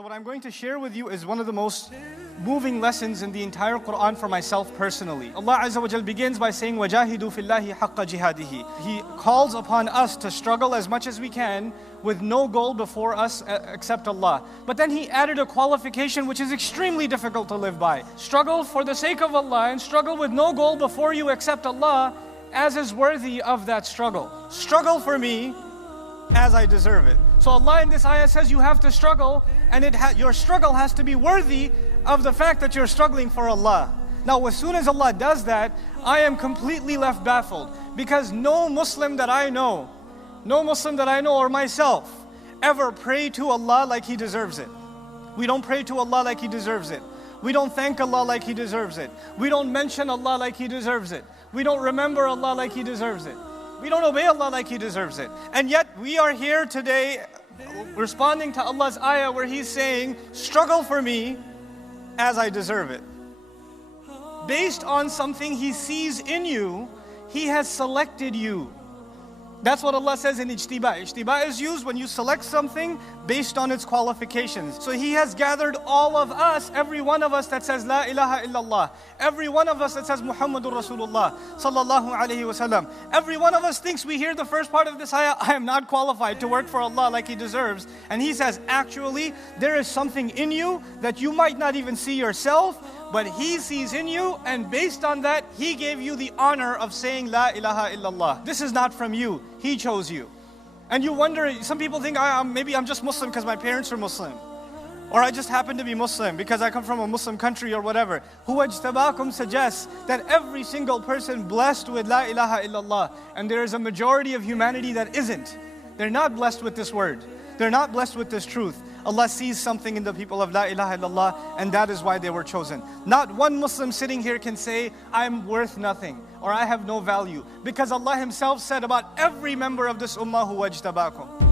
So what I'm going to share with you is one of the most moving lessons in the entire Quran for myself personally. Allah Azza wa Jal begins by saying, وَجَاهِدُوا فِي اللَّهِ حَقَّ جِهَادِهِ. He calls upon us to struggle as much as we can with no goal before us except Allah. But then He added a qualification which is extremely difficult to live by. Struggle for the sake of Allah and struggle with no goal before you except Allah as is worthy of that struggle. Struggle for me as I deserve it. So Allah in this ayah says you have to struggle, and your struggle has to be worthy of the fact that you're struggling for Allah. Now as soon as Allah does that, I am completely left baffled, because no Muslim that I know or myself ever pray to Allah like he deserves it. We don't pray to Allah like He deserves it. We don't thank Allah like He deserves it. We don't mention Allah like He deserves it. We don't remember Allah like He deserves it. We don't obey Allah like He deserves it. And yet we are here today responding to Allah's ayah where He's saying, struggle for me as I deserve it. Based on something He sees in you, He has selected you. That's what Allah says in ijtiba. Ijtiba is used when you select something based on its qualifications. So He has gathered all of us, every one of us that says La ilaha illallah, every one of us that says Muhammadur Rasulullah sallallahu alayhi wasallam. Every one of us thinks we hear the first part of this ayah, I am not qualified to work for Allah like He deserves. And He says, actually, there is something in you that you might not even see yourself, but He sees in you, and based on that, He gave you the honor of saying La ilaha illallah. This is not from you. He chose you. And you wonder, some people think, maybe I'm just Muslim because my parents are Muslim. Or I just happen to be Muslim because I come from a Muslim country or whatever. Huwa ijtabakum suggests that every single person blessed with La ilaha illallah, and there is a majority of humanity that isn't. They're not blessed with this word. They're not blessed with this truth. Allah sees something in the people of La ilaha illallah, and that is why they were chosen. Not one Muslim sitting here can say, I'm worth nothing, or I have no value. Because Allah Himself said about every member of this ummah, huwa ijtabakum.